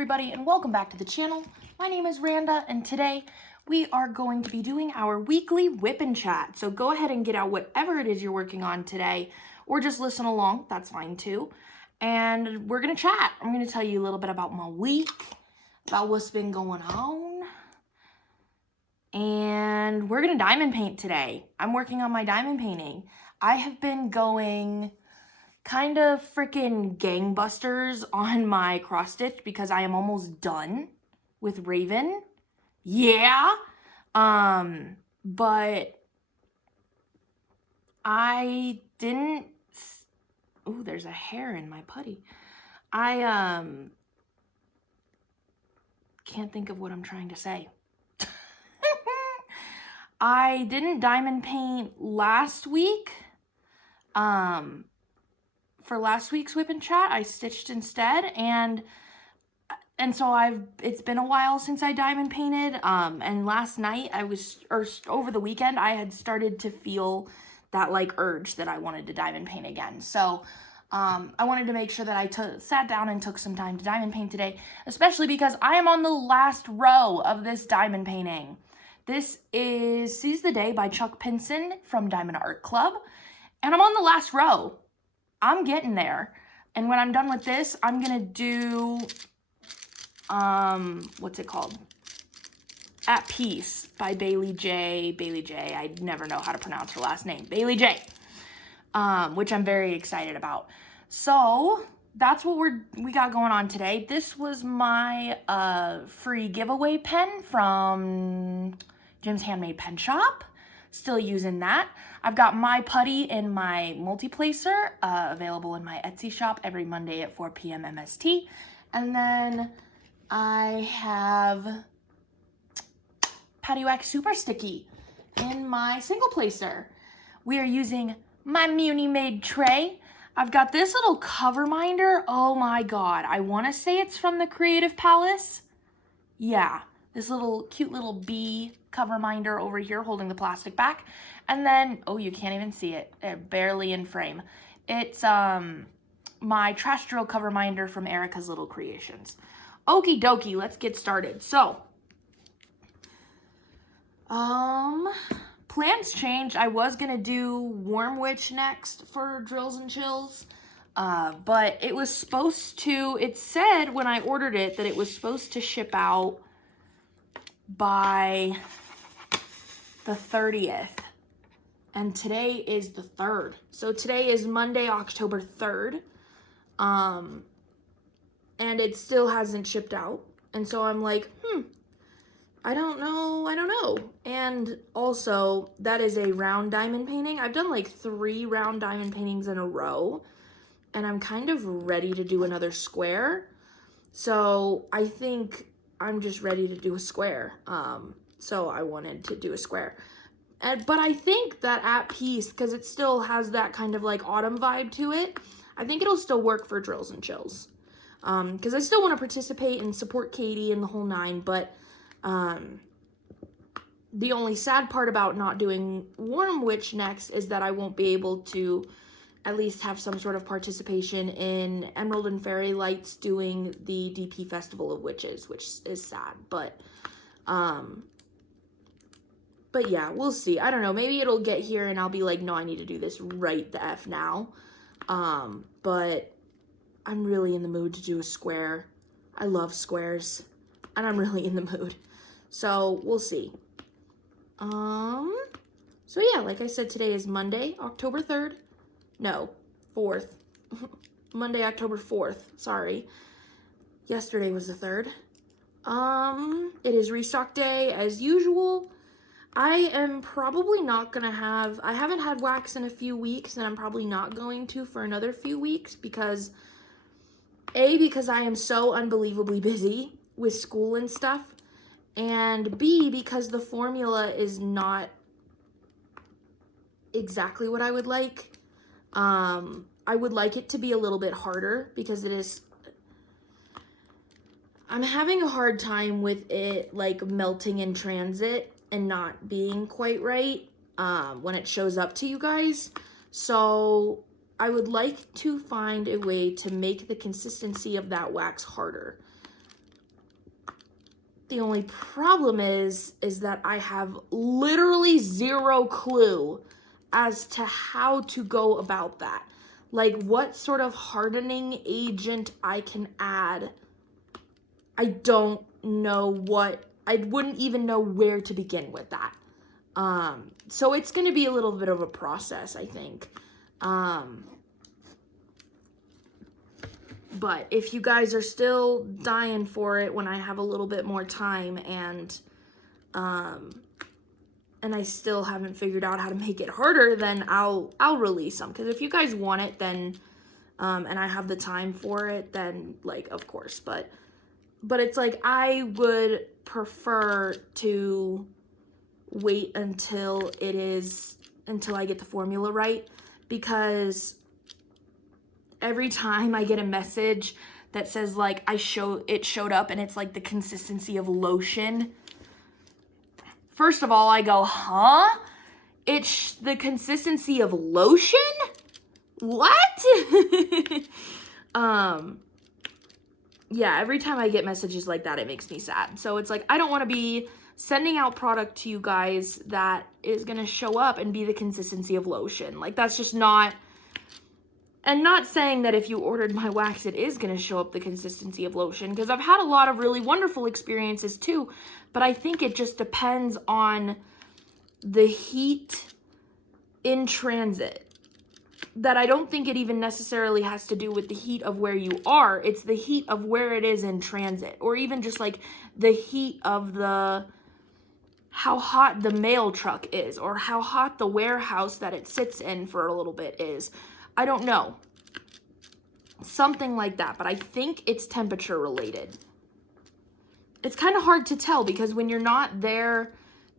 everybody, and welcome back to the channel. My name is Randa, and today we are going to be doing our weekly WIP Chat. So go ahead and get out whatever it is you're working on today, or just listen along, that's fine too. And we're gonna chat. I'm gonna tell you a little bit about my week, about what's been going on. And we're gonna diamond paint today. I'm working on my diamond painting. I have been going kind of freaking gangbusters on my cross stitch because I am almost done with Raven. Yeah. But I didn't, oh, there's a hair in my putty. I can't think of what I'm trying to say. I didn't diamond paint last week. For last week's WIP Chat, I stitched instead, and so it's been a while since I diamond painted, and last night or over the weekend, I had started to feel that like urge that I wanted to diamond paint again. So I wanted to make sure that I sat down and took some time to diamond paint today, especially because I am on the last row of this diamond painting. This is Seize the Day by Chuck Pinson from Diamond Art Club, and I'm on the last row. I'm getting there. And when I'm done with this, I'm gonna do, what's it called? At Peace by Bailey J. I never know how to pronounce her last name. Bailey J. Which I'm very excited about. So that's what we got going on today. This was my free giveaway pen from Jim's Handmade Pen Shop. Still using that. I've got my putty in my multi-placer, available in my Etsy shop every Monday at 4 p.m. MST. And then I have Patty Wax Super Sticky in my single placer. We are using my Muni Made tray. I've got this little cover minder. Oh my God. I want to say it's from the Creative Palace. Yeah. This little cute little bee cover minder over here holding the plastic back. And then, oh, you can't even see it. They're barely in frame. It's my trash drill cover minder from Erica's Little Creations. Okie dokie, let's get started. So, plans changed. I was gonna do Warm Witch next for Drills and Chills. But it was supposed to, it said when I ordered it that it was supposed to ship out by the 30th, and today is the 3rd. So today is Monday, October 3rd, and it still hasn't shipped out. And so I'm like, I don't know. And also, that is a round diamond painting. I've done like 3 round diamond paintings in a row, and I'm kind of ready to do another square. So I think I'm just ready to do a square. So I wanted to do a square. But I think that At Peace, because it still has that kind of like autumn vibe to it, I think it'll still work for Drills and Chills. Because I still want to participate and support Katie and the whole 9, but the only sad part about not doing Warm Witch next is that I won't be able to at least have some sort of participation in Emerald and Fairy Lights doing the DP Festival of Witches, which is sad, but yeah, we'll see. I don't know, maybe it'll get here and I'll be like, no, I need to do this right the F now. But I'm really in the mood to do a square. I love squares, and I'm really in the mood. So we'll see. So yeah, like I said, today is Monday, October 3rd. No, 4th. Monday, October 4th. Sorry. Yesterday was the 3rd. It is restock day as usual. I am probably not gonna have, I haven't had wax in a few weeks, and I'm probably not going to for another few weeks because, A, because I am so unbelievably busy with school and stuff, and B, because the formula is not exactly what I would like. I would like it to be a little bit harder because it is, I'm having a hard time with it like melting in transit and not being quite right when it shows up to you guys. So I would like to find a way to make the consistency of that wax harder. The only problem is that I have literally zero clue as to how to go about that. Like what sort of hardening agent I can add. I don't know I wouldn't even know where to begin with that. So it's going to be a little bit of a process, I think. But if you guys are still dying for it when I have a little bit more time and I still haven't figured out how to make it harder, then I'll release them. Because if you guys want it, then, and I have the time for it, then, like, of course. But it's like, I would prefer to wait until I get the formula right. Because every time I get a message that says, like, it showed up and it's, like, the consistency of lotion. First of all, I go, huh? It's the consistency of lotion? What? Yeah, every time I get messages like that, it makes me sad. So it's like, I don't want to be sending out product to you guys that is going to show up and be the consistency of lotion. Like, that's just not... And not saying that if you ordered my wax, it is going to show up the consistency of lotion, because I've had a lot of really wonderful experiences too, but I think it just depends on the heat in transit. That I don't think it even necessarily has to do with the heat of where you are, it's the heat of where it is in transit, or even just like the heat of how hot the mail truck is, or how hot the warehouse that it sits in for a little bit is. I don't know. Something like that, but I think it's temperature related. It's kind of hard to tell because when you're not there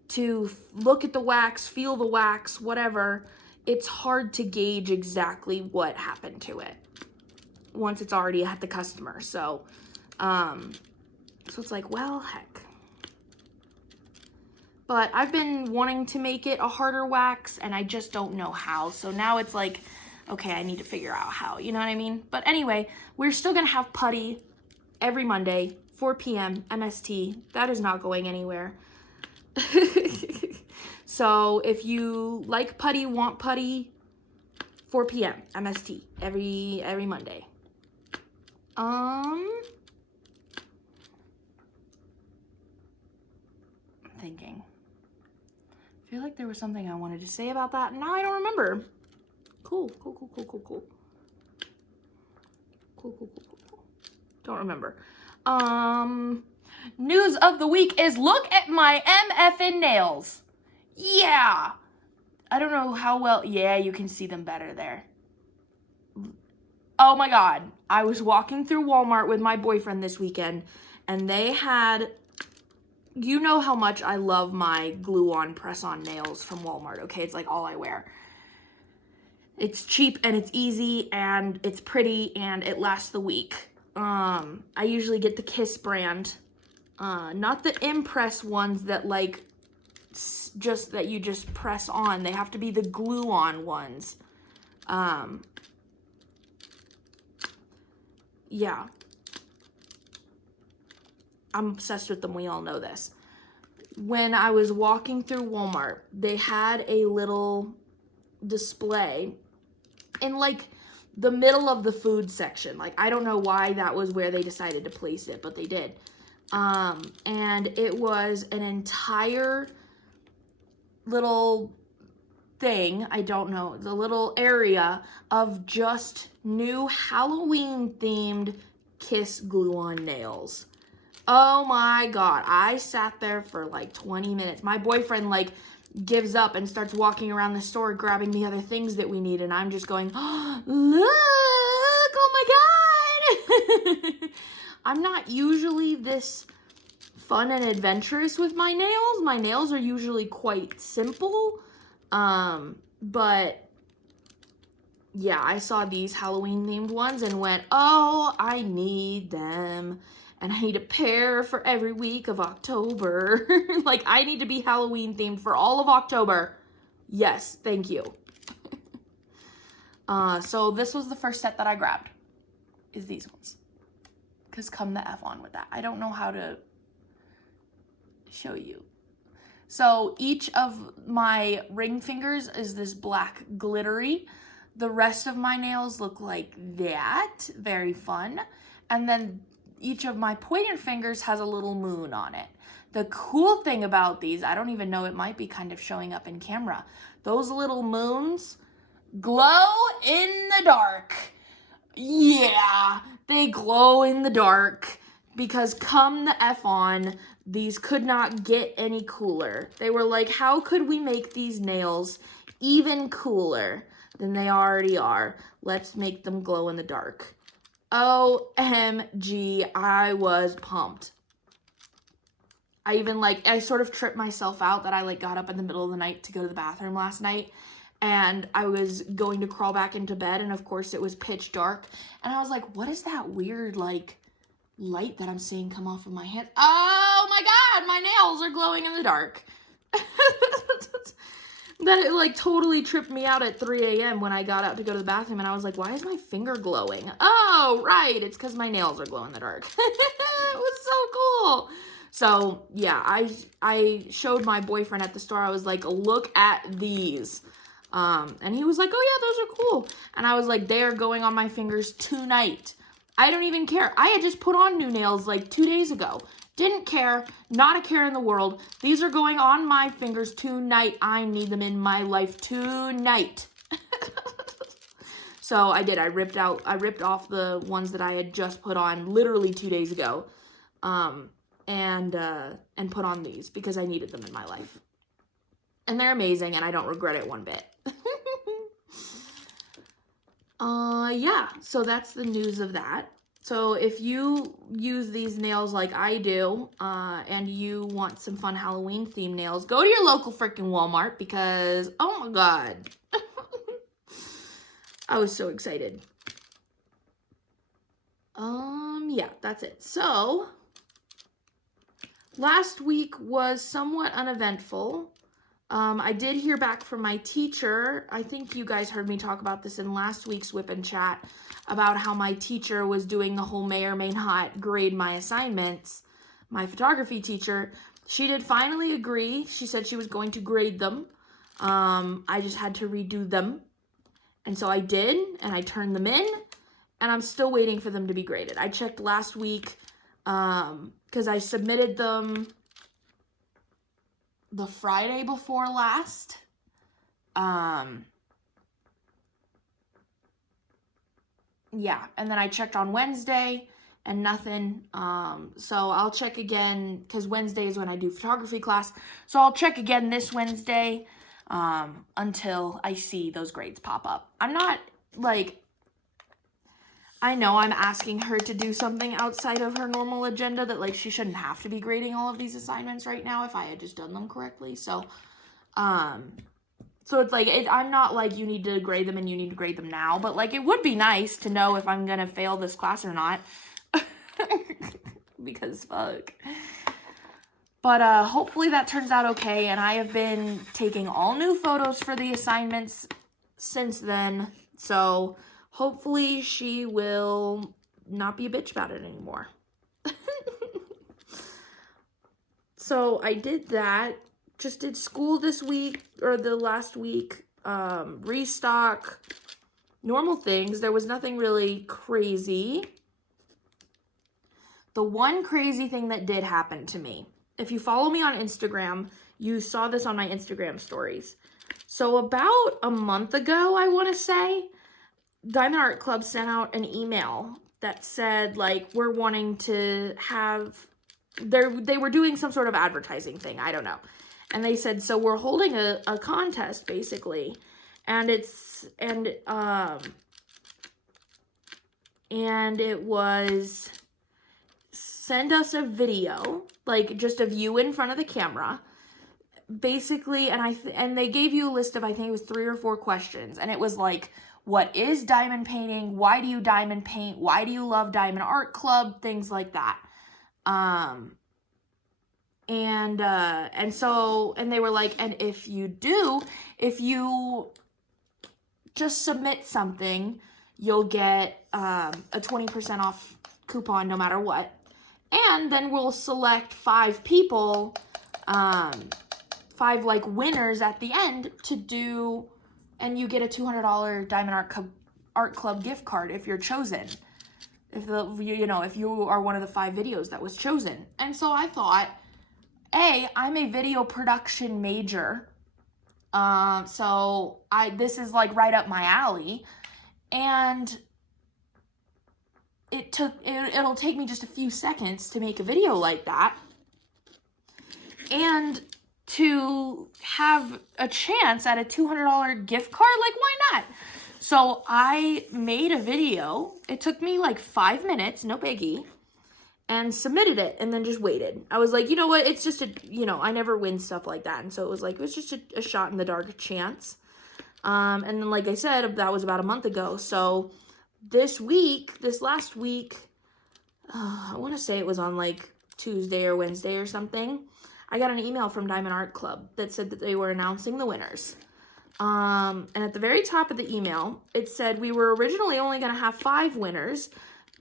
to look at the wax, feel the wax, whatever, it's hard to gauge exactly what happened to it once it's already at the customer. So it's like, well, heck. But I've been wanting to make it a harder wax and I just don't know how. So now it's like, okay, I need to figure out how, you know what I mean? But anyway, we're still going to have putty every Monday, 4 p.m. MST. That is not going anywhere. So if you like putty, want putty, 4 p.m. MST every Monday. I'm thinking. I feel like there was something I wanted to say about that. Now I don't remember. Cool. Don't remember. News of the week is look at my MFN nails. Yeah. I don't know how well. Yeah, you can see them better there. Oh my God. I was walking through Walmart with my boyfriend this weekend and they had, you know how much I love my glue-on press-on nails from Walmart, okay? It's like all I wear. It's cheap and it's easy and it's pretty and it lasts the week. I usually get the Kiss brand, not the Impress ones that like just that you just press on. They have to be the glue-on ones. Yeah. I'm obsessed with them. We all know this. When I was walking through Walmart, they had a little display in like the middle of the food section. Like, I don't know why that was where they decided to place it, but they did. And it was an entire little thing, I don't know, the little area of just new Halloween themed Kiss glue-on nails. Oh my God, I sat there for like 20 minutes. My boyfriend like gives up and starts walking around the store grabbing the other things that we need, and I'm just going, oh, look, oh my God. I'm not usually this fun and adventurous with my nails. My nails are usually quite simple, but yeah, I saw these Halloween themed ones and went, oh, I need them. And I need a pair for every week of October. Like, I need to be Halloween themed for all of October. Yes, thank you. So this was the first set that I grabbed, is these ones. Because come the F on with that. I don't know how to show you. So each of my ring fingers is this black glittery. The rest of my nails look like that. Very fun. And then each of my pointer fingers has a little moon on it. The cool thing about these, I don't even know, it might be kind of showing up in camera. Those little moons glow in the dark. Yeah, they glow in the dark because come the F on, these could not get any cooler. They were like, how could we make these nails even cooler than they already are? Let's make them glow in the dark. OMG, I was pumped. I sort of tripped myself out that I got up in the middle of the night to go to the bathroom last night, and I was going to crawl back into bed, and of course it was pitch dark, and I was like, what is that weird light that I'm seeing come off of my hand? Oh my god, my nails are glowing in the dark. That it totally tripped me out at 3 a.m. when I got out to go to the bathroom, and I was like, why is my finger glowing? Oh, right, it's because my nails are glow in the dark. It was so cool. So yeah, I showed my boyfriend at the store. I was like, look at these. And he was like, oh yeah, those are cool. And I was like, they are going on my fingers tonight. I don't even care. I had just put on new nails 2 days ago. Didn't care. Not a care in the world. These are going on my fingers tonight. I need them in my life tonight. So I did. I ripped off the ones that I had just put on literally 2 days ago. And put on these because I needed them in my life. And they're amazing, and I don't regret it one bit. Yeah, so that's the news of that. So if you use these nails like I do, and you want some fun Halloween themed nails, go to your local freaking Walmart because, oh my god. I was so excited. Yeah, that's it. So last week was somewhat uneventful. I did hear back from my teacher. I think you guys heard me talk about this in last week's WIP Chat about how my teacher was doing the whole may or may not grade my assignments. My photography teacher, she did finally agree. She said she was going to grade them. I just had to redo them. And so I did, and I turned them in, and I'm still waiting for them to be graded. I checked last week, because I submitted them the Friday before last. Yeah, and then I checked on Wednesday and nothing. So I'll check again because Wednesday is when I do photography class. So I'll check again this Wednesday until I see those grades pop up. I'm not I know I'm asking her to do something outside of her normal agenda that she shouldn't have to be grading all of these assignments right now if I had just done them correctly. So, so it's I'm not you need to grade them and you need to grade them now, but it would be nice to know if I'm going to fail this class or not because fuck. But, hopefully that turns out okay. And I have been taking all new photos for the assignments since then. So hopefully she will not be a bitch about it anymore. So I did that. Just did school this week, or the last week. Restock. Normal things. There was nothing really crazy. The one crazy thing that did happen to me. If you follow me on Instagram, you saw this on my Instagram stories. So about a month ago, I want to say, Diamond Art Club sent out an email that said, we're wanting to have, they were doing some sort of advertising thing, I don't know. And they said, so we're holding a contest, basically. And it was, send us a video, just of you in front of the camera, basically, and they gave you a list of, I think it was 3 or 4 questions, and it was what is diamond painting? Why do you diamond paint? Why do you love Diamond Art Club? Things like that. And they were and if you just submit something, you'll get a 20% off coupon no matter what. And then we'll select 5 people 5 like winners at the end to do, and you get a $200 Diamond Art Club gift card if you're chosen. If if you are one of the 5 videos that was chosen. And so I thought, I'm a video production major. So this is like right up my alley, and it'll take me just a few seconds to make a video like that, and to have a chance at a $200 gift card, like why not? So I made a video. It took me like 5 minutes, no biggie, and submitted it, and then just waited. I was like, you know what? It's just I never win stuff like that. And so it was just a shot in the dark chance. And then, like I said, that was about a month ago. So this last week, I want to say it was on like Tuesday or Wednesday or something, I got an email from Diamond Art Club that said that they were announcing the winners. And at the very top of the email, it said we were originally only going to have 5 winners,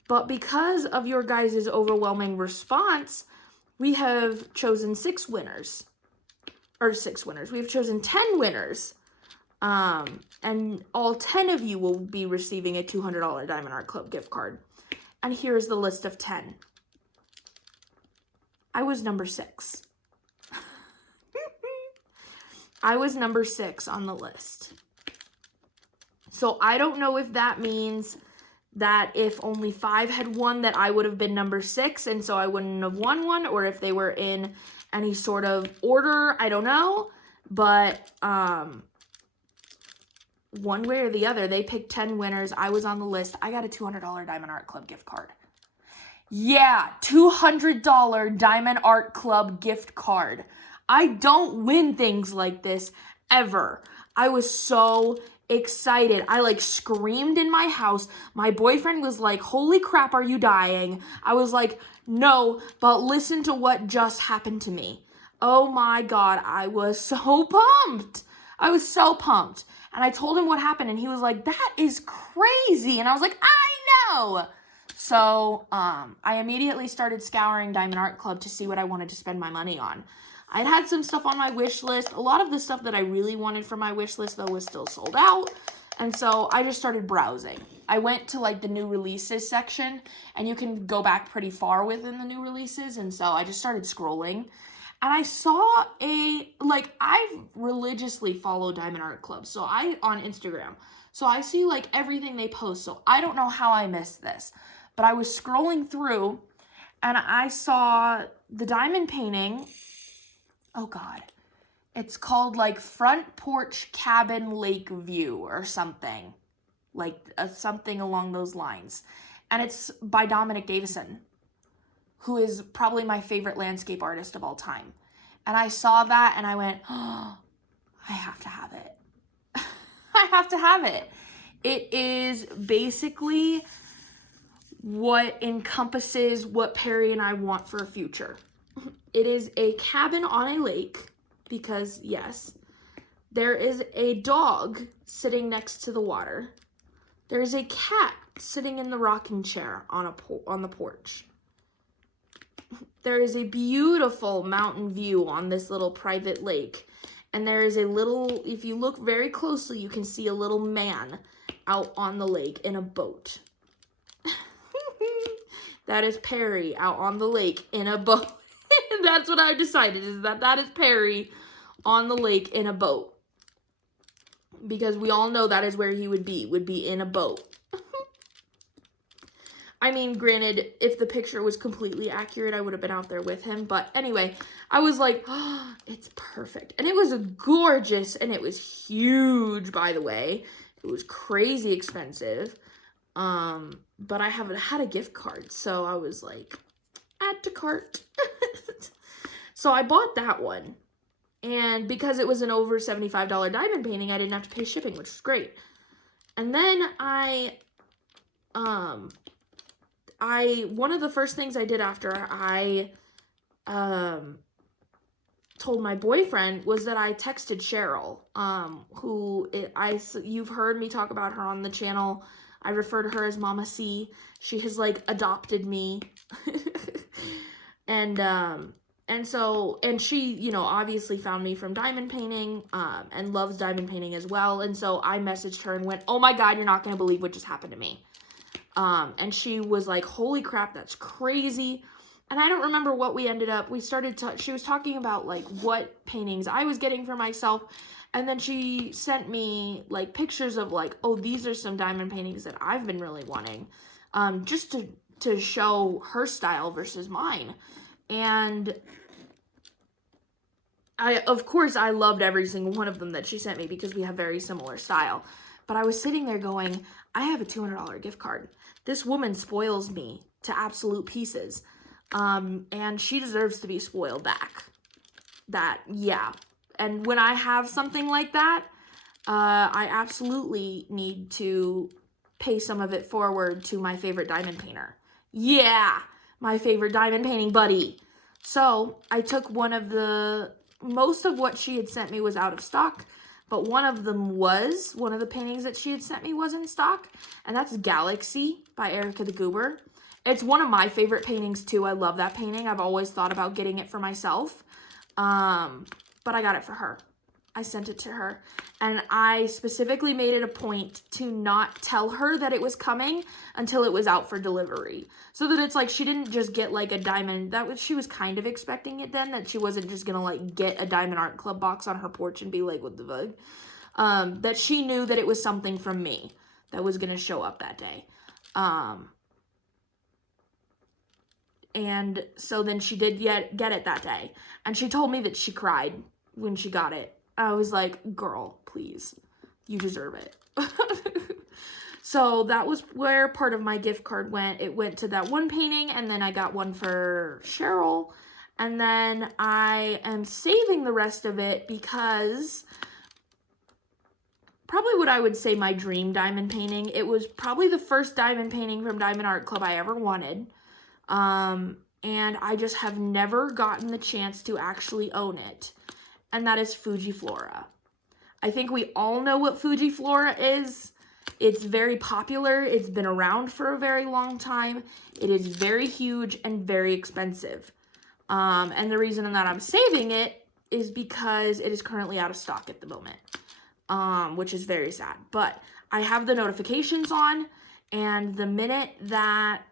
but because of your guys' overwhelming response, we have chosen 6 winners. Or 6 winners. We've chosen 10 winners. And all 10 of you will be receiving a $200 Diamond Art Club gift card. And here's the list of 10. I was number 6. I was number 6 on the list. So I don't know if that means that if only 5 had won, that I would have been number 6, and so I wouldn't have won one, or if they were in any sort of order, I don't know. But one way or the other, they picked 10 winners. I was on the list. I got a $200 Diamond Art Club gift card. Yeah, $200 Diamond Art Club gift card. I don't win things like this ever. I was so excited. I like screamed in my house. My boyfriend was like, holy crap, are you dying? I was like, no, but listen to what just happened to me. Oh my God, I was so pumped. I was so pumped. And I told him what happened, and he was like, that is crazy. And I was like, I know. So I immediately started scouring Diamond Art Club to see what I wanted to spend my money on. I'd had some stuff on my wish list. A lot of the stuff that I really wanted for my wish list, though, was still sold out. And so I just started browsing. I went to like the new releases section, and you can go back pretty far within the new releases. And so I just started scrolling, and I saw I religiously follow Diamond Art Club. So on Instagram. So I see like everything they post. So I don't know how I missed this, but I was scrolling through, and I saw the diamond painting. Oh God, it's called like Front Porch Cabin Lake View or something, like something along those lines. And it's by Dominic Davison, who is probably my favorite landscape artist of all time. And I saw that and I went, oh, I have to have it. I have to have it. It is basically what encompasses what Perry and I want for a future. It is a cabin on a lake because, yes, there is a dog sitting next to the water. There is a cat sitting in the rocking chair on the porch. There is a beautiful mountain view on this little private lake. And there is a little, if you look very closely, you can see a little man out on the lake in a boat. That is Perry out on the lake in a boat. That's what I've decided, is that is Perry on the lake in a boat. Because we all know that is where he would be in a boat. I mean, granted, if the picture was completely accurate, I would have been out there with him. But anyway, I was like, oh, it's perfect. And it was gorgeous, and it was huge, by the way. It was crazy expensive. But I haven't had a gift card, so I was like, add to cart. So I bought that one. And because it was an over $75 diamond painting, I didn't have to pay shipping, which was great. And then one of the first things I did after I told my boyfriend was that I texted Cheryl, you've heard me talk about her on the channel. I refer to her as Mama C. She has like adopted me. And so, and she, you know, obviously found me from diamond painting, and loves diamond painting as well. And so I messaged her and went, oh my God, you're not going to believe what just happened to me. And she was like, holy crap, that's crazy. And I don't remember what we ended up, she was talking about like what paintings I was getting for myself. And then she sent me like pictures of like, oh, these are some diamond paintings that I've been really wanting, just to show her style versus mine. And of course, I loved every single one of them that she sent me because we have very similar style. But I was sitting there going, I have a $200 gift card. This woman spoils me to absolute pieces. And she deserves to be spoiled back. Yeah. And when I have something like that, I absolutely need to pay some of it forward to my favorite diamond painter. Yeah, my favorite diamond painting buddy. So I took most of what she had sent me was out of stock, but one of the paintings that she had sent me was in stock, and that's Galaxy by Erica the Goober. It's one of my favorite paintings too. I love that painting. I've always thought about getting it for myself, but I got it for her. I sent it to her, and I specifically made it a point to not tell her that it was coming until it was out for delivery, so that it's like she didn't just get like a diamond. She was kind of expecting it then, that she wasn't just gonna like get a Diamond Art Club box on her porch and be like, what the fuck? That she knew that it was something from me that was gonna show up that day. And so then she did get it that day, and she told me that she cried when she got it. I was like, girl, please, you deserve it. So that was where part of my gift card went. It went to that one painting, and then I got one for Cheryl, and then I am saving the rest of it because probably what I would say my dream diamond painting. It was probably the first diamond painting from Diamond Art Club I ever wanted. And I just have never gotten the chance to actually own it. And that is Fujiflora. I think we all know what Fujiflora is. It's very popular. It's been around for a very long time. It is very huge and very expensive. And the reason that I'm saving it is because it is currently out of stock at the moment, which is very sad. But I have the notifications on, and the minute that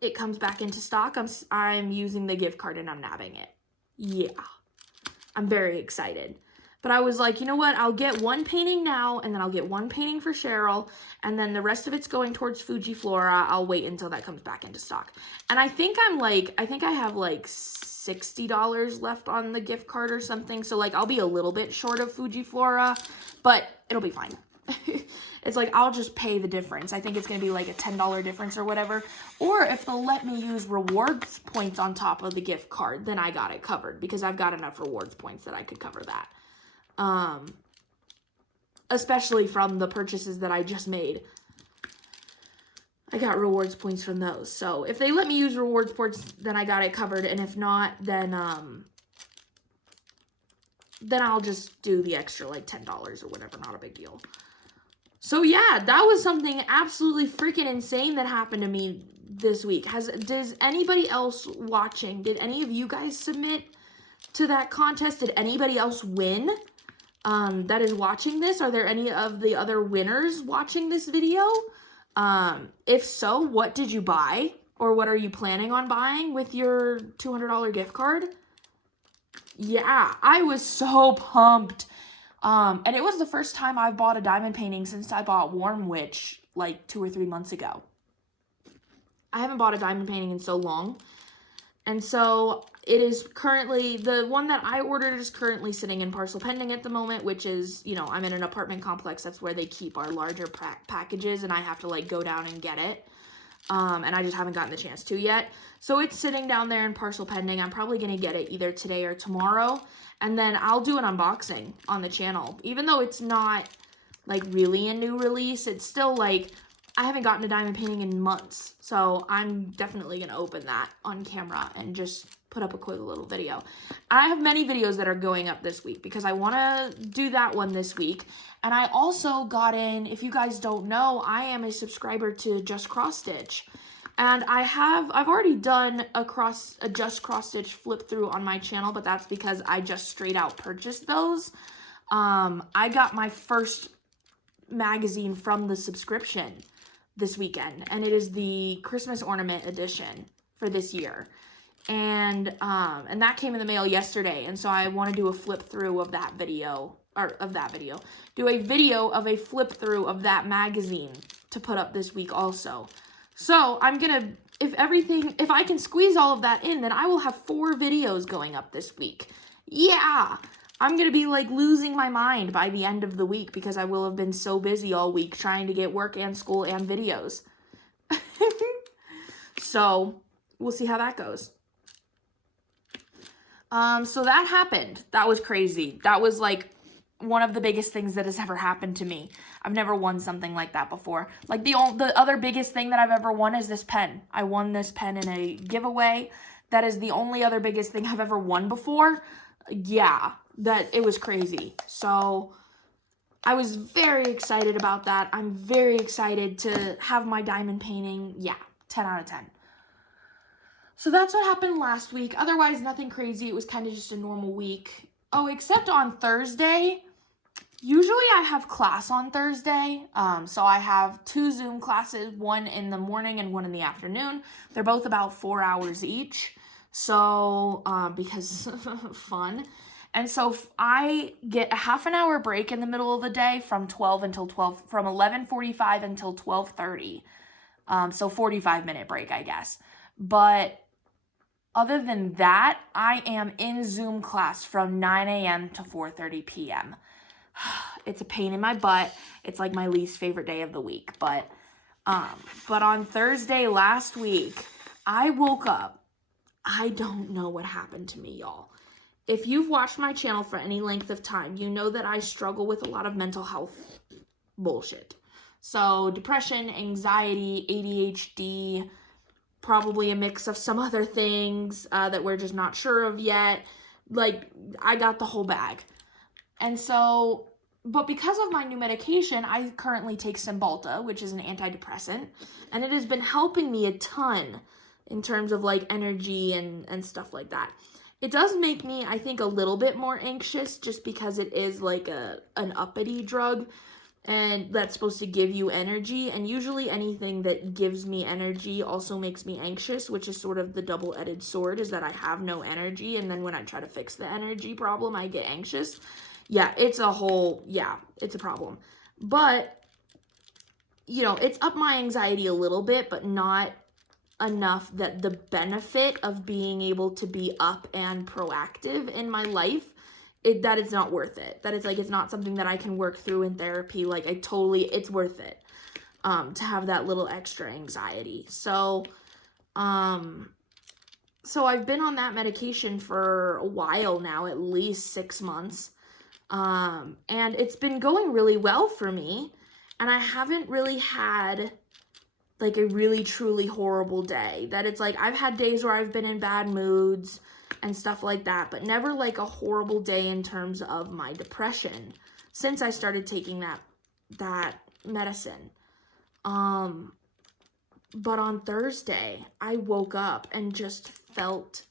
it comes back into stock, I'm using the gift card and I'm nabbing it. Yeah, I'm very excited. But I was like, you know what? I'll get one painting now, and then I'll get one painting for Cheryl, and then the rest of it's going towards Fujiflora. I'll wait until that comes back into stock. And I think I have like $60 left on the gift card or something. So like I'll be a little bit short of Fujiflora, but it'll be fine. It's like, I'll just pay the difference. I think it's going to be like a $10 difference or whatever. Or if they'll let me use rewards points on top of the gift card, then I got it covered, because I've got enough rewards points that I could cover that. Especially from the purchases that I just made. I got rewards points from those. So if they let me use rewards points, then I got it covered. And if not, then I'll just do the extra like $10 or whatever. Not a big deal. So yeah, that was something absolutely freaking insane that happened to me this week. Does anybody else watching, did any of you guys submit to that contest? Did anybody else win that is watching this? Are there any of the other winners watching this video? If so, what did you buy? Or what are you planning on buying with your $200 gift card? Yeah, I was so pumped. And it was the first time I've bought a diamond painting since I bought Warm Witch like 2 or 3 months ago. I haven't bought a diamond painting in so long. And so it is currently, the one that I ordered is currently sitting in parcel pending at the moment, which is, you know, I'm in an apartment complex. That's where they keep our larger packages, and I have to like go down and get it. And I just haven't gotten the chance to yet. So it's sitting down there in parcel pending. I'm probably going to get it either today or tomorrow. And then I'll do an unboxing on the channel. Even though it's not like really a new release, it's still like, I haven't gotten a diamond painting in months. So I'm definitely going to open that on camera and just put up a quick little video. I have many videos that are going up this week because I want to do that one this week. And I also got in, if you guys don't know, I am a subscriber to Just Cross Stitch. And I've already done a just cross stitch flip through on my channel, but that's because I just straight out purchased those. I got my first magazine from the subscription this weekend, and it is the Christmas ornament edition for this year. And that came in the mail yesterday, and so I want to do a flip through of that video, do a video of a flip through of that magazine to put up this week also. So I'm gonna, if I can squeeze all of that in, then I will have 4 videos going up this week. Yeah, I'm gonna be like losing my mind by the end of the week because I will have been so busy all week trying to get work and school and videos. So we'll see how that goes. So that happened. That was crazy. That was like one of the biggest things that has ever happened to me. I've never won something like that before. Like the other biggest thing that I've ever won is this pen. I won this pen in a giveaway. That is the only other biggest thing I've ever won before. Yeah, it was crazy. So I was very excited about that. I'm very excited to have my diamond painting. Yeah, 10 out of 10. So that's what happened last week. Otherwise, nothing crazy. It was kind of just a normal week. Oh, except on Thursday. Usually I have class on Thursday. So I have 2 Zoom classes, one in the morning and one in the afternoon. They're both about 4 hours each. So, because fun. And so I get a half an hour break in the middle of the day from 11:45 until 12:30. So 45-minute break, I guess. But other than that, I am in Zoom class from 9 a.m. to 4:30 p.m. It's a pain in my butt. It's like my least favorite day of the week. But on Thursday last week, I woke up. I don't know what happened to me, y'all. If you've watched my channel for any length of time, you know that I struggle with a lot of mental health bullshit. So depression, anxiety, ADHD, probably a mix of some other things that we're just not sure of yet. Like, I got the whole bag. And so, but because of my new medication, I currently take Cymbalta, which is an antidepressant, and it has been helping me a ton in terms of like energy and stuff like that. It does make me, I think, a little bit more anxious just because it is like an uppity drug, and that's supposed to give you energy, and usually anything that gives me energy also makes me anxious, which is sort of the double-edged sword, is that I have no energy, and then when I try to fix the energy problem, I get anxious. Yeah, it's a problem. But, you know, it's upped my anxiety a little bit, but not enough that the benefit of being able to be up and proactive in my life, that it's not worth it. That it's like, it's not something that I can work through in therapy. Like, it's worth it to have that little extra anxiety. So I've been on that medication for a while now, at least 6 months. And it's been going really well for me. And I haven't really had like a really truly horrible day. That it's like, I've had days where I've been in bad moods and stuff like that, but never like a horrible day in terms of my depression since I started taking that medicine. But on Thursday, I woke up and just felt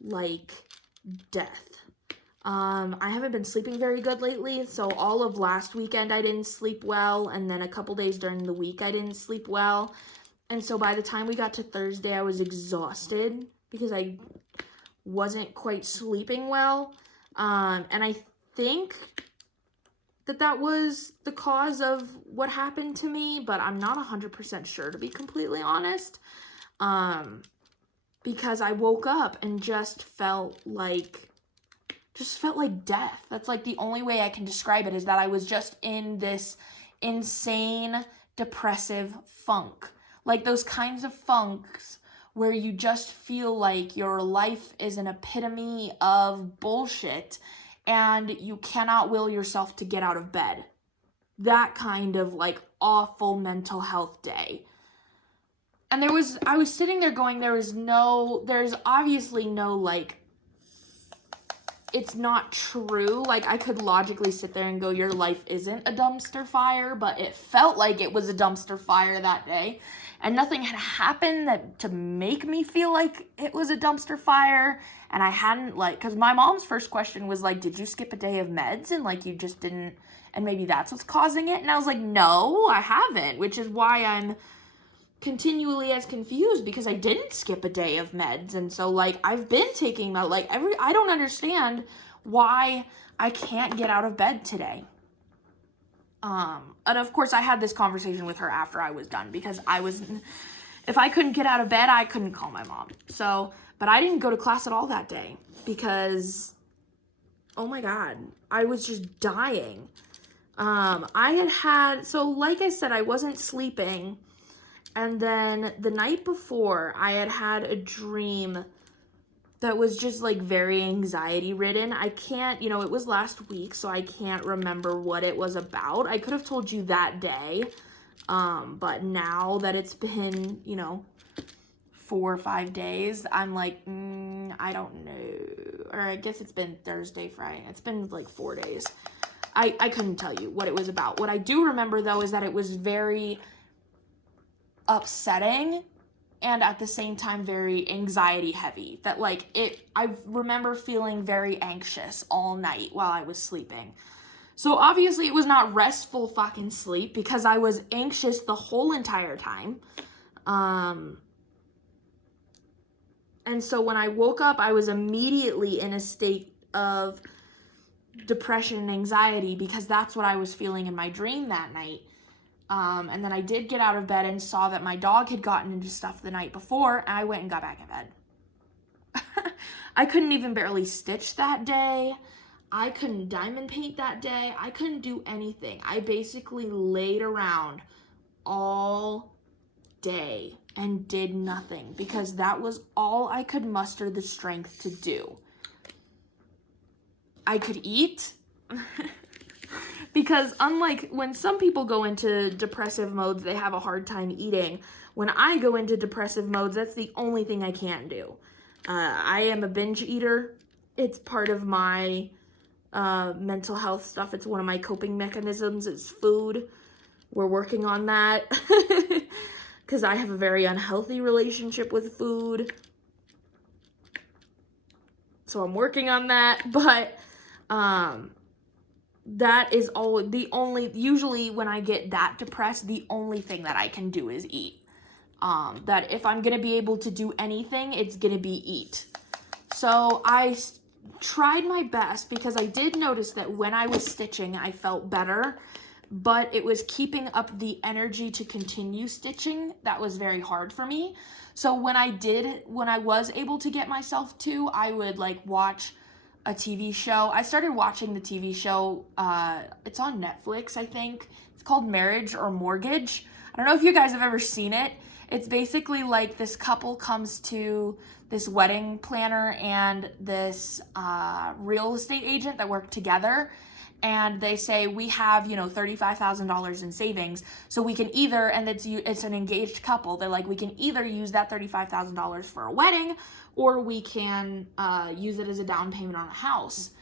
like death. I haven't been sleeping very good lately, so all of last weekend I didn't sleep well, and then a couple days during the week I didn't sleep well, and so by the time we got to Thursday, I was exhausted because I wasn't quite sleeping well, and I think that was the cause of what happened to me, but I'm not 100% sure, to be completely honest, because I woke up and just felt like death. That's like the only way I can describe it, is that I was just in this insane depressive funk. Like those kinds of funks where you just feel like your life is an epitome of bullshit and you cannot will yourself to get out of bed. That kind of like awful mental health day. And I was sitting there going, there's obviously no like it's not true. Like, I could logically sit there and go, your life isn't a dumpster fire, but it felt like it was a dumpster fire that day. And nothing had happened to make me feel like it was a dumpster fire. And I hadn't, like, because my mom's first question was, like, did you skip a day of meds? And, like, you just didn't, and maybe that's what's causing it. And I was like, no, I haven't, which is why I'm continually as confused, because I didn't skip a day of meds. And so, like, I've been taking them, like, I don't understand why I can't get out of bed today. And of course I had this conversation with her after I was done, because if I couldn't get out of bed, I couldn't call my mom. So, but I didn't go to class at all that day because, oh my God, I was just dying. So like I said, I wasn't sleeping. And then the night before, I had a dream that was just, like, very anxiety ridden. I can't, it was last week, so I can't remember what it was about. I could have told you that day, but now that it's been, 4 or 5 days, I'm like, I don't know. Or I guess it's been Thursday, Friday. It's been, like, 4 days. I couldn't tell you what it was about. What I do remember, though, is that it was very upsetting and at the same time very anxiety heavy. That, like, I remember feeling very anxious all night while I was sleeping. So obviously it was not restful fucking sleep, because I was anxious the whole entire time. And so when I woke up, I was immediately in a state of depression and anxiety, because that's what I was feeling in my dream that night. And then I did get out of bed and saw that my dog had gotten into stuff the night before, and I went and got back in bed. I couldn't even barely stitch that day. I couldn't diamond paint that day. I couldn't do anything. I basically laid around all day and did nothing, because that was all I could muster the strength to do. I could eat. Because unlike when some people go into depressive modes, they have a hard time eating. When I go into depressive modes, that's the only thing I can do. I am a binge eater. It's part of my mental health stuff. It's one of my coping mechanisms. It's food. We're working on that. Because I have a very unhealthy relationship with food. So I'm working on that. But that is usually when I get that depressed, the only thing that I can do is eat. That if I'm going to be able to do anything, it's going to be eat. So I tried my best, because I did notice that when I was stitching, I felt better, but it was keeping up the energy to continue stitching. That was very hard for me. So when I was able to get myself to, I would, like, watch a TV show. I started watching the TV show, it's on Netflix, I think. It's called Marriage or Mortgage. I don't know if you guys have ever seen it. It's basically like this couple comes to this wedding planner and this real estate agent that work together, and they say, we have, $35,000 in savings, so we can either, and it's an engaged couple, they're like, we can either use that $35,000 for a wedding, or we can use it as a down payment on a house.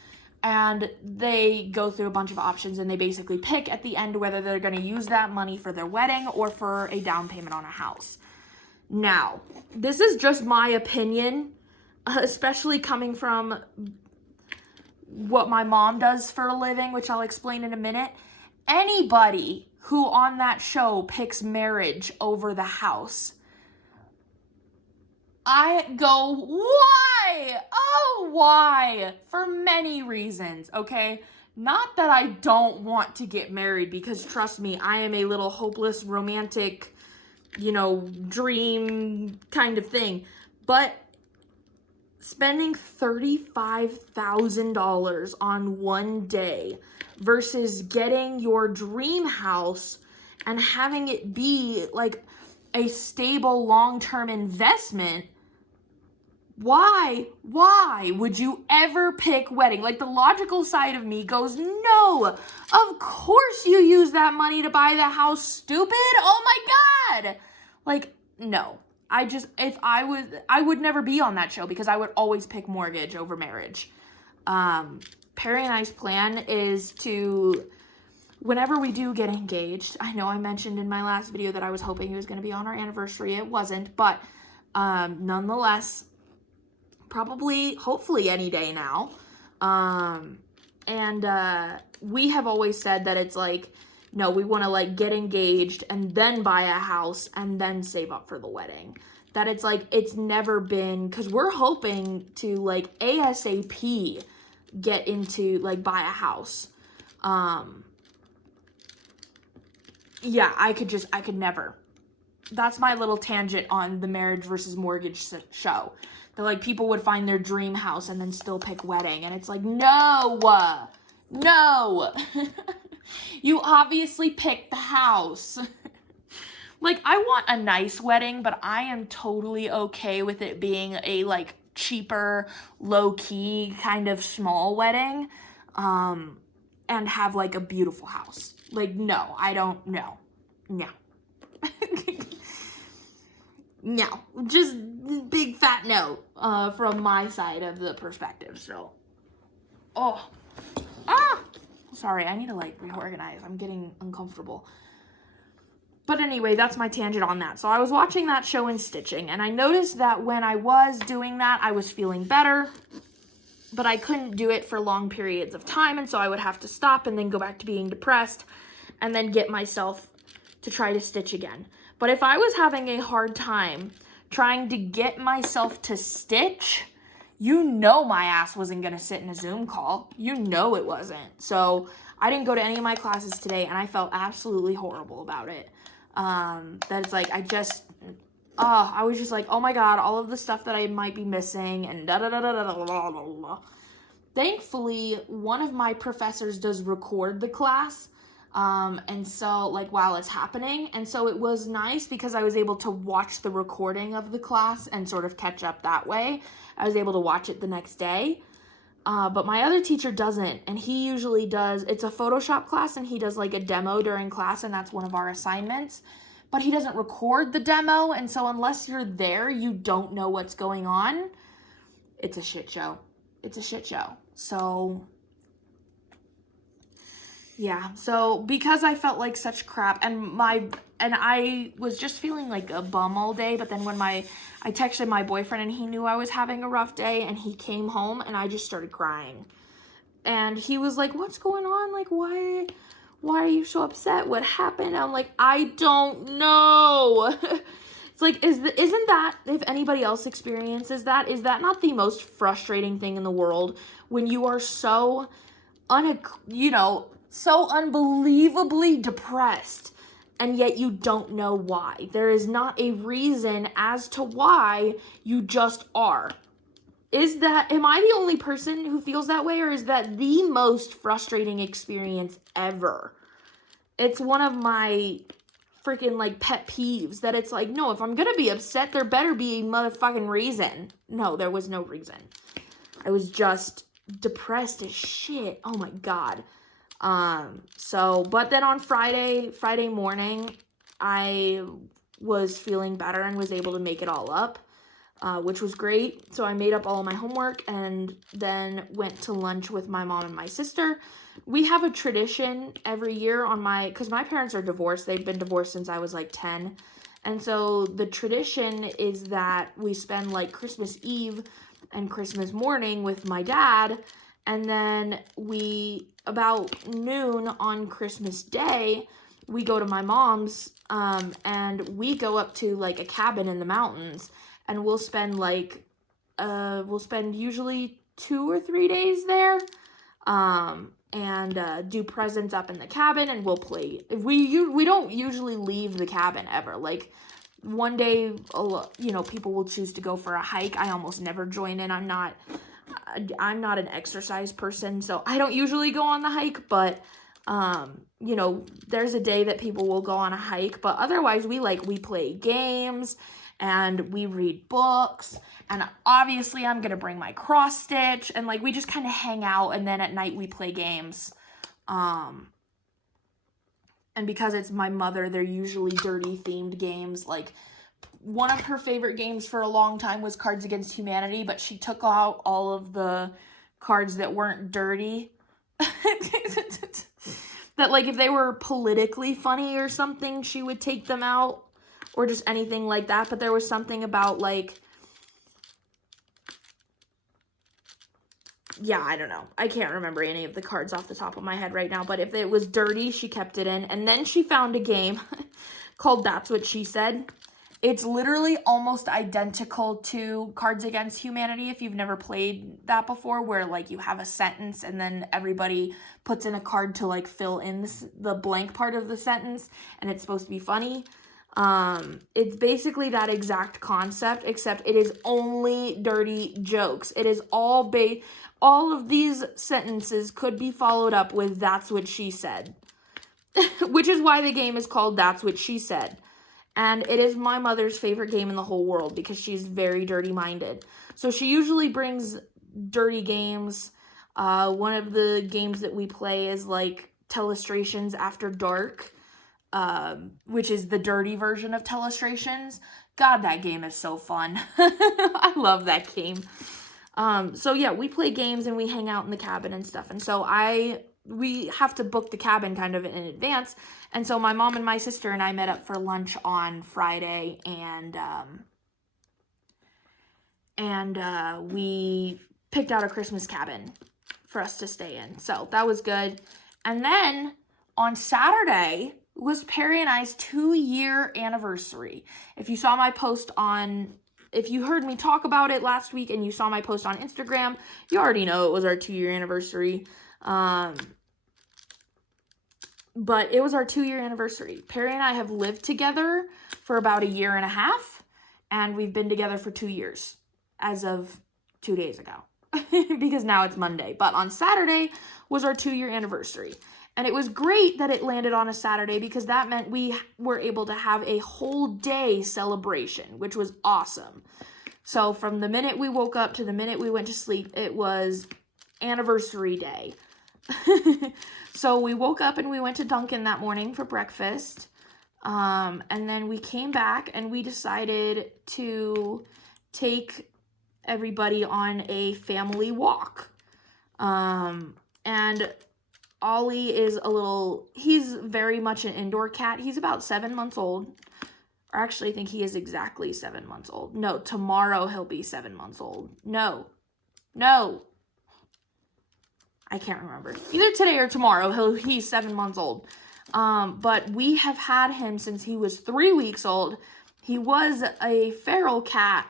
And they go through a bunch of options, and they basically pick at the end whether they're going to use that money for their wedding or for a down payment on a house. Now, this is just my opinion, especially coming from what my mom does for a living, which I'll explain in a minute. Anybody who on that show picks marriage over the house, I go, why? Oh, why? For many reasons, okay? Not that I don't want to get married, because trust me, I am a little hopeless romantic, dream kind of thing. But spending $35,000 on one day versus getting your dream house and having it be like a stable long-term investment, why would you ever pick wedding? Like, the logical side of me goes, no, of course you use that money to buy the house, stupid. Oh my God. Like, no. I would never be on that show, because I would always pick mortgage over marriage. Perry and I's plan is to, whenever we do get engaged, I know I mentioned in my last video that I was hoping it was going to be on our anniversary. It wasn't, but nonetheless, probably, hopefully any day now. We have always said that it's like, no, we want to like get engaged and then buy a house and then save up for the wedding. That it's like, it's never been, because we're hoping to like ASAP get into like buy a house. Yeah, I could never. That's my little tangent on the marriage versus mortgage show. That like people would find their dream house and then still pick wedding. And it's like, no. You obviously picked the house. Like, I want a nice wedding, but I am totally okay with it being a like cheaper, low-key kind of small wedding, and have like a beautiful house. Like, no, I don't, no. No, just big fat no, from my side of the perspective. So, sorry, I need to like reorganize. I'm getting uncomfortable. But anyway, that's my tangent on that. So I was watching that show and stitching, and I noticed that when I was doing that, I was feeling better, but I couldn't do it for long periods of time, and so I would have to stop and then go back to being depressed and then get myself to try to stitch again. But if I was having a hard time trying to get myself to stitch, you know my ass wasn't going to sit in a Zoom call. You know it wasn't. So I didn't go to any of my classes today, and I felt absolutely horrible about it. That it's like, I was just like, oh my God, all of the stuff that I might be missing, and da-da-da-da-da-da-da-da. Thankfully, one of my professors does record the class, and so, like, while it's happening, and so it was nice because I was able to watch the recording of the class and sort of catch up that way. I was able to watch it the next day, but my other teacher doesn't, and he usually does, it's a Photoshop class, and he does, like, a demo during class, and that's one of our assignments, but he doesn't record the demo, and so unless you're there, you don't know what's going on. It's a shit show. So yeah, so because I felt like such crap, and I was just feeling like a bum all day, but then when I texted my boyfriend and he knew I was having a rough day, and he came home and I just started crying. And he was like, what's going on? Like, why are you so upset? What happened? I'm like, I don't know. It's like, isn't that, if anybody else experiences that, is that not the most frustrating thing in the world when you are so so unbelievably depressed, and yet you don't know why? There is not a reason as to why, you just are. Am I the only person who feels that way, or is that the most frustrating experience ever? It's one of my freaking, like, pet peeves, that it's like, no, if I'm gonna be upset, there better be a motherfucking reason. No, there was no reason. I was just depressed as shit. Oh my God. But then on Friday morning, I was feeling better and was able to make it all up, which was great. So I made up all of my homework and then went to lunch with my mom and my sister. We have a tradition every year because my parents are divorced. They've been divorced since I was like 10. And so the tradition is that we spend like Christmas Eve and Christmas morning with my dad. And then about noon on Christmas Day, we go to my mom's, and we go up to like a cabin in the mountains, and we'll spend usually 2 or 3 days there, and do presents up in the cabin, and we'll play. We don't usually leave the cabin ever. Like, one day, people will choose to go for a hike. I almost never join in. I'm not an exercise person, so I don't usually go on the hike, but, there's a day that people will go on a hike, but otherwise we play games, and we read books, and obviously I'm gonna bring my cross stitch, and like, we just kind of hang out, and then at night we play games, and because it's my mother, they're usually dirty themed games. Like, one of her favorite games for a long time was Cards Against Humanity, but she took out all of the cards that weren't dirty. That, like, if they were politically funny or something, she would take them out, or just anything like that. But there was something about, like, yeah, I don't know. I can't remember any of the cards off the top of my head right now, but if it was dirty, she kept it in. And then she found a game called That's What She Said. It's literally almost identical to Cards Against Humanity, if you've never played that before, where, like, you have a sentence and then everybody puts in a card to, like, fill in the blank part of the sentence, and it's supposed to be funny. It's basically that exact concept, except it is only dirty jokes. It is all of these sentences could be followed up with "That's what she said," which is why the game is called That's What She Said. And it is my mother's favorite game in the whole world because she's very dirty-minded. So she usually brings dirty games. One of the games that we play is, like, Telestrations After Dark, which is the dirty version of Telestrations. God, that game is so fun. I love that game. So yeah, we play games and we hang out in the cabin and stuff. And so we have to book the cabin kind of in advance. And so my mom and my sister and I met up for lunch on Friday, and we picked out a Christmas cabin for us to stay in. So that was good. And then on Saturday was Perry and I's 2-year anniversary. If you heard me talk about it last week and you saw my post on Instagram, you already know it was our 2-year anniversary. But it was our 2-year anniversary. Perry and I have lived together for about 1.5 years, and we've been together for 2 years as of 2 days ago, because now it's Monday. But on Saturday was our 2-year anniversary. And it was great that it landed on a Saturday, because that meant we were able to have a whole day celebration, which was awesome. So from the minute we woke up to the minute we went to sleep, it was anniversary day. So we woke up and we went to Dunkin' that morning for breakfast. And then we came back and we decided to take everybody on a family walk. And Ollie is he's very much an indoor cat. He's about 7 months old. Or actually, I think he is exactly 7 months old. No, tomorrow he'll be 7 months old. No. I can't remember. Either today or tomorrow, he's 7 months old. But we have had him since he was 3 weeks old. He was a feral cat.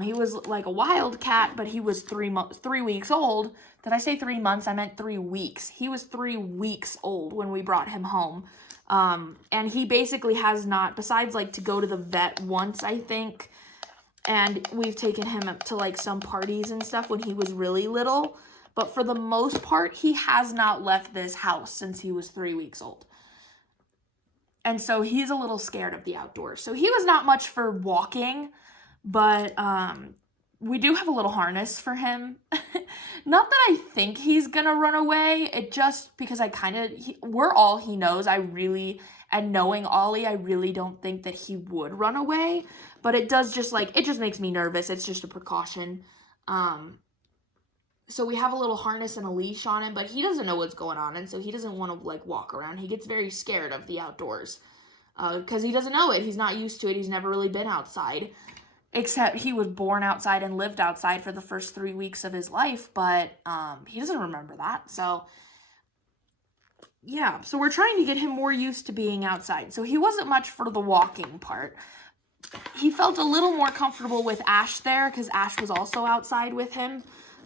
He was like a wild cat, but he was 3 weeks old. Did I say 3 months? I meant 3 weeks. He was 3 weeks old when we brought him home. And he basically has not, besides like to go to the vet once, I think, and we've taken him up to like some parties and stuff when he was really little. But for the most part, he has not left this house since he was 3 weeks old. And so he's a little scared of the outdoors. So he was not much for walking, but we do have a little harness for him. Not that I think he's gonna run away. It just, because we're all he knows. And knowing Ollie, I really don't think that he would run away. But it does it just makes me nervous. It's just a precaution. So we have a little harness and a leash on him, but he doesn't know what's going on, and so he doesn't want to, like, walk around. He gets very scared of the outdoors, because he doesn't know it. He's not used to it. He's never really been outside, except he was born outside and lived outside for the first 3 weeks of his life, but he doesn't remember that. So yeah, so we're trying to get him more used to being outside. So he wasn't much for the walking part. He felt a little more comfortable with Ash there, because Ash was also outside with him.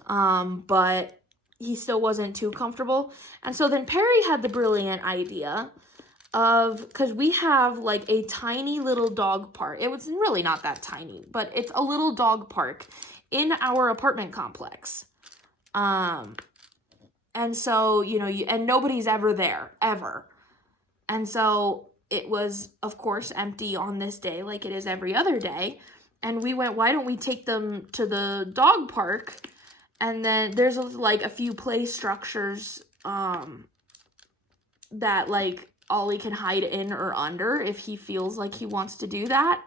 But he still wasn't too comfortable. And so then Perry had the brilliant idea because we have like a tiny little dog park. It was really not that tiny, but it's a little dog park in our apartment complex. And so, and nobody's ever there, ever. And so it was, of course, empty on this day like it is every other day. And we went, why don't we take them to the dog park? And then there's like a few play structures that like Ollie can hide in or under if he feels like he wants to do that.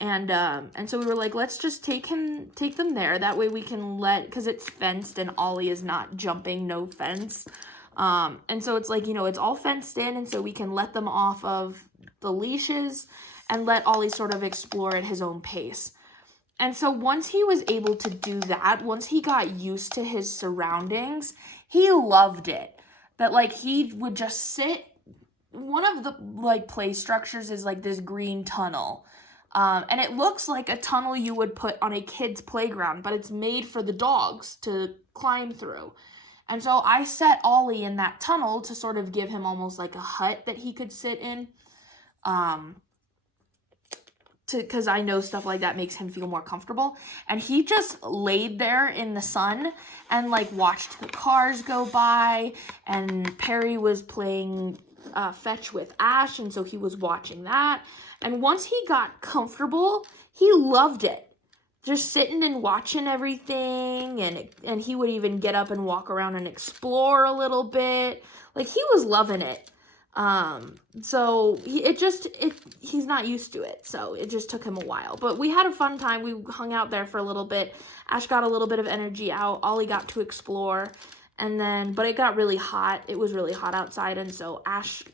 And so we were like, let's just take them there. That way we can because it's fenced and Ollie is not jumping no fence. And so it's like, it's all fenced in, and so we can let them off of the leashes and let Ollie sort of explore at his own pace. And so once he was able to do that, once he got used to his surroundings, he loved it. That, like, he would just sit. One of the, like, play structures is, like, this green tunnel. And it looks like a tunnel you would put on a kid's playground, but it's made for the dogs to climb through. And so I set Ollie in that tunnel to sort of give him almost like a hut that he could sit in. Because I know stuff like that makes him feel more comfortable. And he just laid there in the sun and, like, watched the cars go by. And Perry was playing fetch with Ash, and so he was watching that. And once he got comfortable, he loved it. Just sitting and watching everything, and he would even get up and walk around and explore a little bit. Like, he was loving it. So he's not used to it, so it just took him a while. But we had a fun time. We hung out there for a little bit. Ash got a little bit of energy out. Ollie got to explore, but it got really hot. It was really hot outside, and so Ash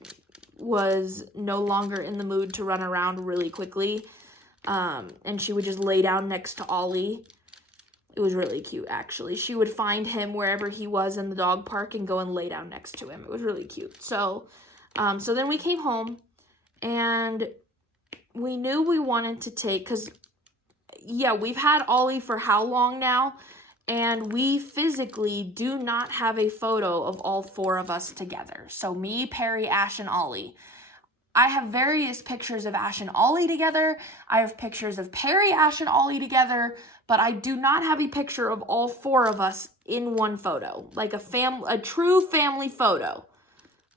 was no longer in the mood to run around really quickly. And she would just lay down next to Ollie. It was really cute, actually. She would find him wherever he was in the dog park and go and lay down next to him. It was really cute. So then we came home, and we knew we wanted to take, because, yeah, we've had Ollie for how long now? And we physically do not have a photo of all four of us together. So me, Perry, Ash, and Ollie. I have various pictures of Ash and Ollie together. I have pictures of Perry, Ash, and Ollie together, but I do not have a picture of all four of us in one photo, like a true family photo.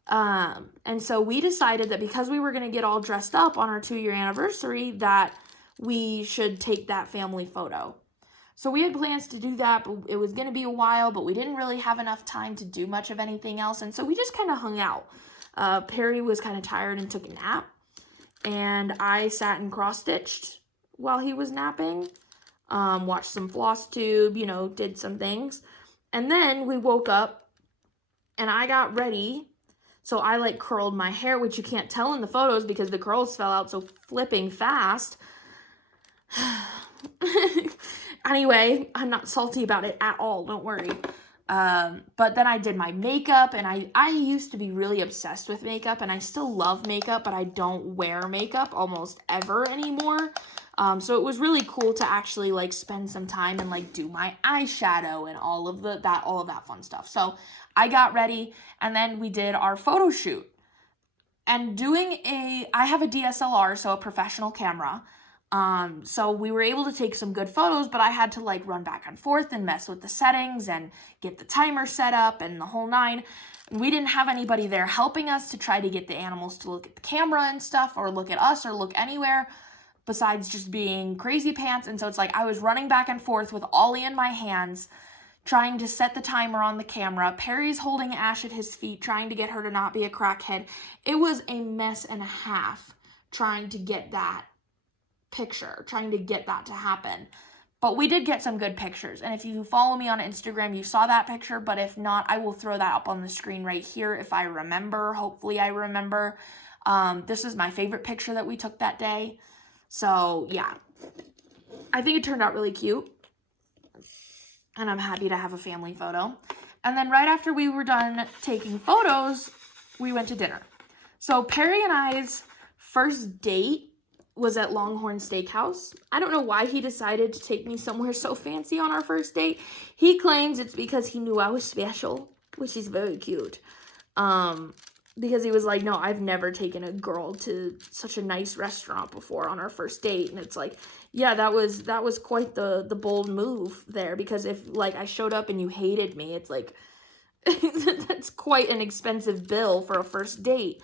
And so we decided that because we were going to get all dressed up on our 2-year anniversary, that we should take that family photo. So we had plans to do that, but it was going to be a while, but we didn't really have enough time to do much of anything else. And so we just kind of hung out. Perry was kind of tired and took a nap, and I sat and cross-stitched while he was napping, watched some floss tube, did some things. And then we woke up, and I got ready. So I, like, curled my hair, which you can't tell in the photos because the curls fell out so flipping fast. Anyway, I'm not salty about it at all, don't worry. But then I did my makeup, and I used to be really obsessed with makeup, and I still love makeup, but I don't wear makeup almost ever anymore. So it was really cool to actually, like, spend some time and, like, do my eyeshadow and all of that fun stuff. So I got ready, and then we did our photo shoot. And I have a DSLR, so a professional camera. So we were able to take some good photos, but I had to, like, run back and forth and mess with the settings and get the timer set up and the whole nine. We didn't have anybody there helping us to try to get the animals to look at the camera and stuff, or look at us, or look anywhere besides just being crazy pants. And so it's like I was running back and forth with Ollie in my hands, trying to set the timer on the camera. Perry's holding Ash at his feet, trying to get her to not be a crackhead. It was a mess and a half trying to get that picture, trying to get that to happen. But we did get some good pictures, and if you follow me on Instagram, you saw that picture. But if not, I will throw that up on the screen right here if I remember. Hopefully I remember. This is my favorite picture that we took that day. So yeah, I think it turned out really cute, and I'm happy to have a family photo. And then right after we were done taking photos, we went to dinner. So Perry and I's first date was at Longhorn Steakhouse. I don't know why he decided to take me somewhere so fancy on our first date. He claims it's because he knew I was special, which is very cute. Because he was like, no, I've never taken a girl to such a nice restaurant before on our first date. And it's like, yeah, that was quite the bold move there, because if, like, I showed up and you hated me, it's like, that's quite an expensive bill for a first date.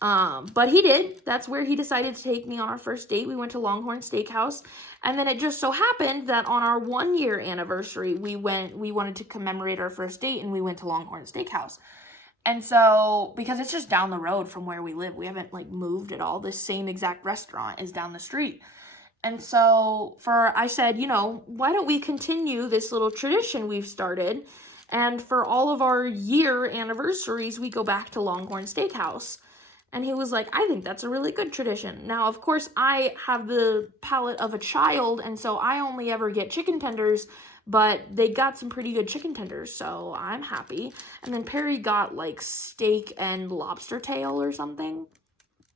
But he did. That's where he decided to take me on our first date. We went to Longhorn Steakhouse, and then it just so happened that on our 1-year anniversary, we wanted to commemorate our first date, and we went to Longhorn Steakhouse. And so, because it's just down the road from where we live, we haven't, like, moved at all. The same exact restaurant is down the street. And so I said, you know, why don't we continue this little tradition we've started? And for all of our year anniversaries, we go back to Longhorn Steakhouse. And he was like, I think that's a really good tradition. Now, of course, I have the palate of a child, and so I only ever get chicken tenders, but they got some pretty good chicken tenders, so I'm happy. And then Perry got like steak and lobster tail or something.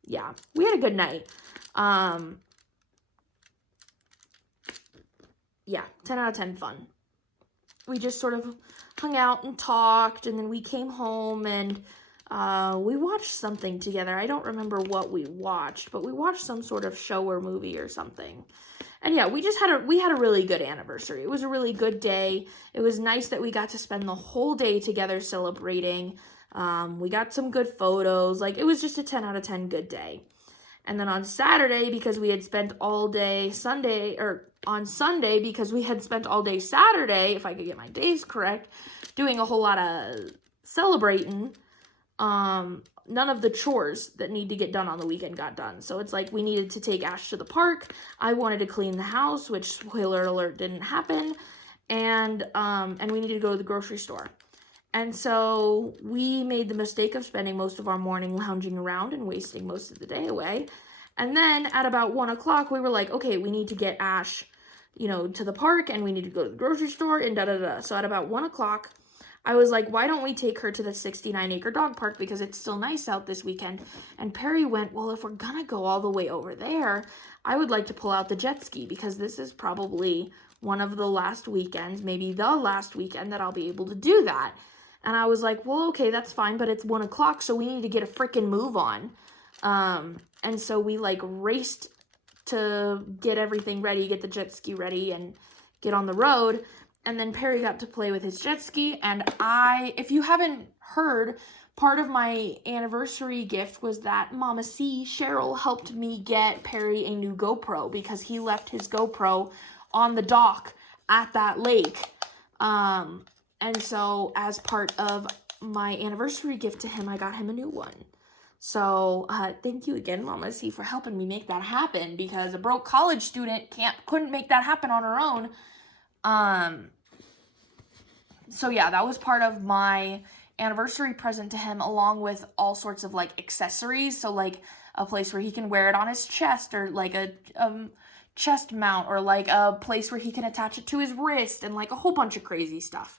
Yeah, we had a good night. Yeah, 10 out of 10 fun. We just sort of hung out and talked, and then we came home and we watched something together. I don't remember what we watched, but we watched some sort of show or movie or something. And yeah, we had a really good anniversary. It was a really good day. It was nice that we got to spend the whole day together celebrating. We got some good photos. Like, it was just a 10 out of 10 good day. And then on Saturday, because we had spent all day Sunday, or on Sunday, because we had spent all day Saturday, if I could get my days correct, doing a whole lot of celebrating, none of the chores that need to get done on the weekend got done. So it's like we needed to take Ash to the park. I wanted to clean the house, which, spoiler alert, didn't happen. And we needed to go to the grocery store. And so we made the mistake of spending most of our morning lounging around and wasting most of the day away. And then at about 1 o'clock, we were like, okay, we need to get Ash, you know, to the park, and we need to go to the grocery store, and da-da-da. So at about 1 o'clock, I was like, why don't we take her to the 69-acre dog park, because it's still nice out this weekend. And Perry went, well, if we're gonna go all the way over there, I would like to pull out the jet ski, because this is probably one of the last weekends, maybe the last weekend, that I'll be able to do that. And I was like, well, okay, that's fine, but it's 1 o'clock, so we need to get a freaking move on. And so we like raced to get everything ready, get the jet ski ready, and get on the road. And then Perry got to play with his jet ski. And if you haven't heard, part of my anniversary gift was that Mama C, Cheryl, helped me get Perry a new GoPro, because he left his GoPro on the dock at that lake. And so as part of my anniversary gift to him, I got him a new one. So thank you again, Mama C, for helping me make that happen, because a broke college student couldn't make that happen on her own. So yeah, that was part of my anniversary present to him, along with all sorts of like accessories. So like a place where he can wear it on his chest, or like a chest mount, or like a place where he can attach it to his wrist, and like a whole bunch of crazy stuff.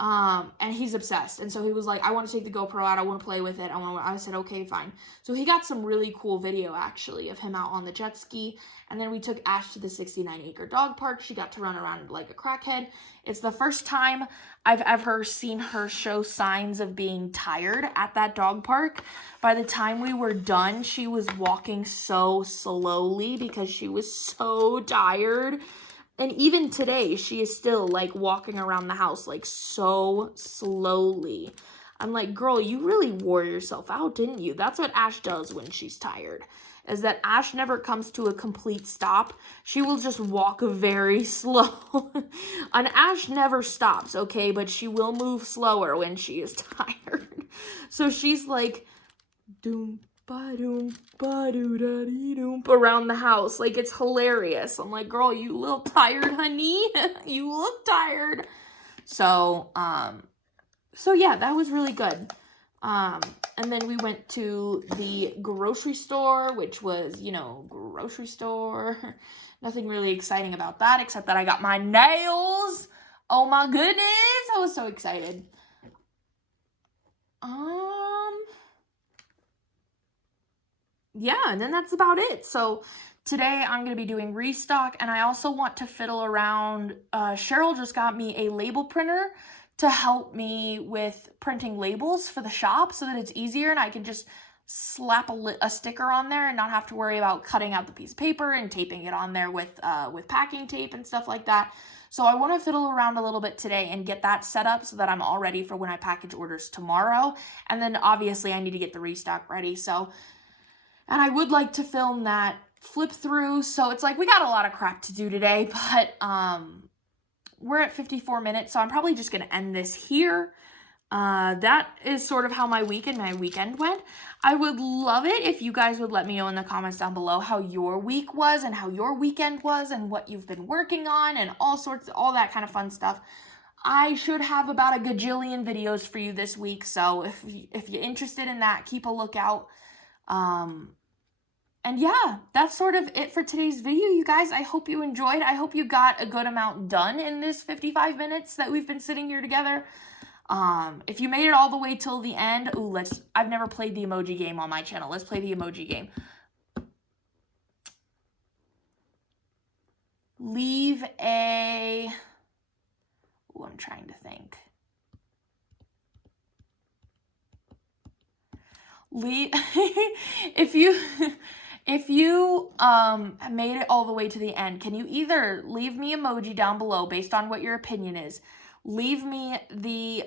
And he's obsessed. And so he was like, I want to take the GoPro out. I want to play with it. I said, okay, fine. So he got some really cool video, actually, of him out on the jet ski. And then we took Ash to the 69-acre dog park. She got to run around like a crackhead. It's the first time I've ever seen her show signs of being tired at that dog park. By the time we were done, she was walking so slowly because she was so tired. And even today, she is still, like, walking around the house, like, so slowly. I'm like, girl, you really wore yourself out, didn't you? That's what Ash does when she's tired, is that Ash never comes to a complete stop. She will just walk very slow. And Ash never stops, okay? But she will move slower when she is tired. So she's like, doom, ba-doom, ba-doo-da-dee-doom, around the house. Like, it's hilarious. I'm like, girl, you little tired, honey? You look tired. So yeah, that was really good. And then we went to the grocery store, which was, you know, grocery store. Nothing really exciting about that, except that I got my nails. Oh my goodness, I was so excited. Yeah, and then that's about it. So today I'm going to be doing restock, and I also want to fiddle around. Cheryl just got me a label printer to help me with printing labels for the shop so that it's easier, and I can just slap a sticker on there and not have to worry about cutting out the piece of paper and taping it on there with packing tape and stuff like that. So I want to fiddle around a little bit today and get that set up so that I'm all ready for when I package orders tomorrow. And then obviously I need to get the restock ready. And I would like to film that flip through. So it's like we got a lot of crap to do today, but we're at 54 minutes. So I'm probably just going to end this here. That is sort of how my week and my weekend went. I would love it if you guys would let me know in the comments down below how your week was and how your weekend was and what you've been working on and all that kind of fun stuff. I should have about a gajillion videos for you this week, so if you're interested in that, keep a lookout. And yeah, that's sort of it for today's video, you guys. I hope you enjoyed. I hope you got a good amount done in this 55 minutes that we've been sitting here together. If you made it all the way till the end, I've never played the emoji game on my channel. Let's play the emoji game. Leave a, I'm trying to think. If you made it all the way to the end, can you either leave me emoji down below based on what your opinion is? Leave me the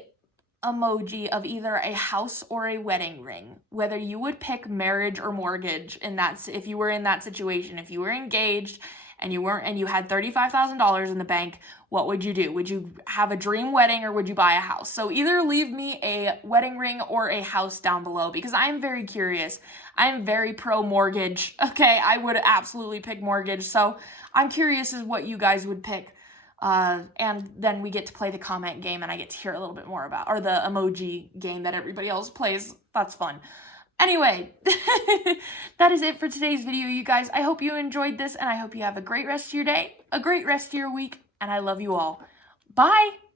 emoji of either a house or a wedding ring, whether you would pick marriage or mortgage if you were in that situation. If you were engaged and you had $35,000 in the bank, what would you do? Would you have a dream wedding or would you buy a house? So either leave me a wedding ring or a house down below, because I'm very curious. I'm very pro mortgage. Okay, I would absolutely pick mortgage. So I'm curious as what you guys would pick. And then we get to play the comment game and I get to hear a little bit more about, or the emoji game that everybody else plays. That's fun. Anyway, that is it for today's video, you guys. I hope you enjoyed this and I hope you have a great rest of your day, a great rest of your week, and I love you all. Bye!